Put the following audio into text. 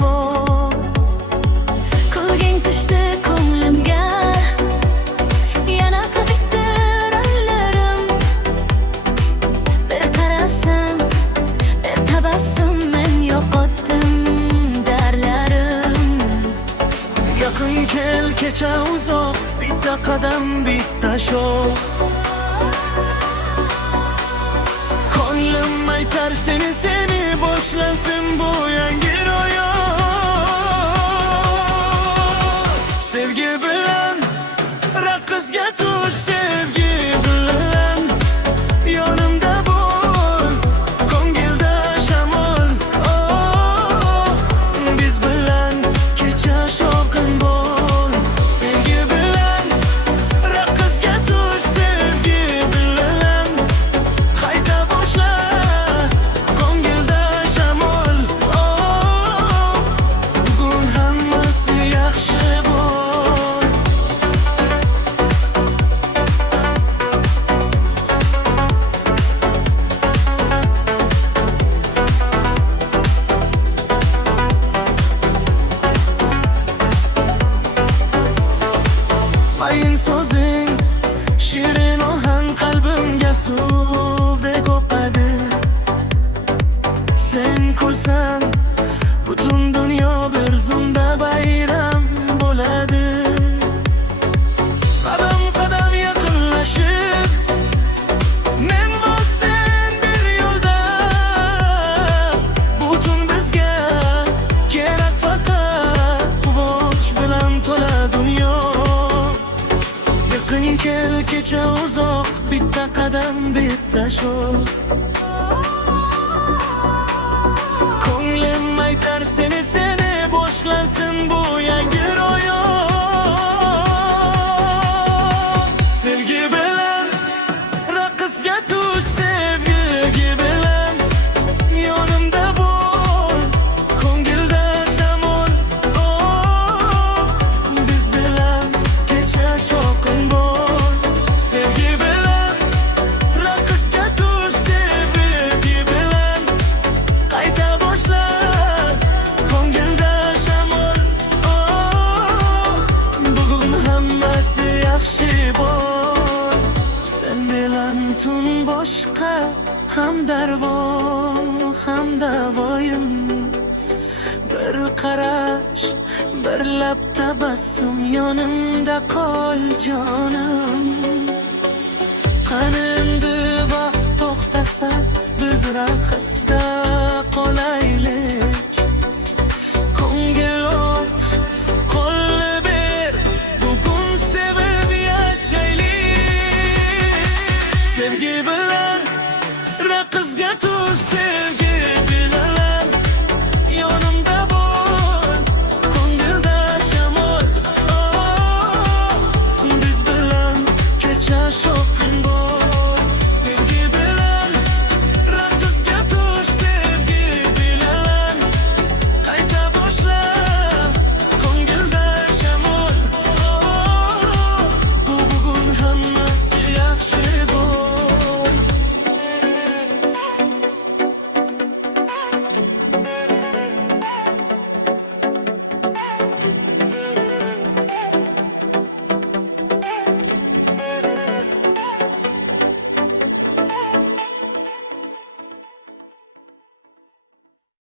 bor. Kulging tushdi ko'nglimga, yana qilibdir allarim. Bir qarasam, bir tabassum, men yo'qotdim darlarim. Yaqin kel, kecha uzoq, bitta qadam, bitta sho'x. Ko'nglim aytar seni boshlansin bu yangi ro'yxat. Sevgi bilan raqsga tush, sevgi bilan yonimda bo'l, ko'ngilda shamol. Biz bilan kecha shovqin bo'l. Sevgi bilan raqsga tush, sevgi bilan qayta boshla, ko'ngilda shamol. Bugun hammasi yaxshi bo'l. Mayin so'zing, shirin ohang qalbimga suvdek o'qadi. Sen kulsan, butun dunyo bir zumda bayram bo'ladi. Qadam qadam yaqinlashib, men va sen bir yo'lda. Butun bizga kerak faqat quvonch bilan to'la dunyo. Yaqin kel, kecha uzoq, bitta qadam, bitta sho'x. Ko'nglim aytar seni boshlansin bu yangi ro'yxat. Sevgi bilan raqsga tush, sevgi bilan yonimda bo'l, ko'ngilda shamol. Biz bilan kecha shovqin bo'l. Sevgi bilan raqsga tush, sevgi bilan qayta boshla, ko'ngilda shamol. Bugun hammasi yaxshi bo'l. Sen bilan tun boshqa, ham darvon, ham davoyim. Bir qarash, bir lab tabassum, yonimda qol jonim. Qani endi vaqt to'xtasa, biz raqsda qolaylik.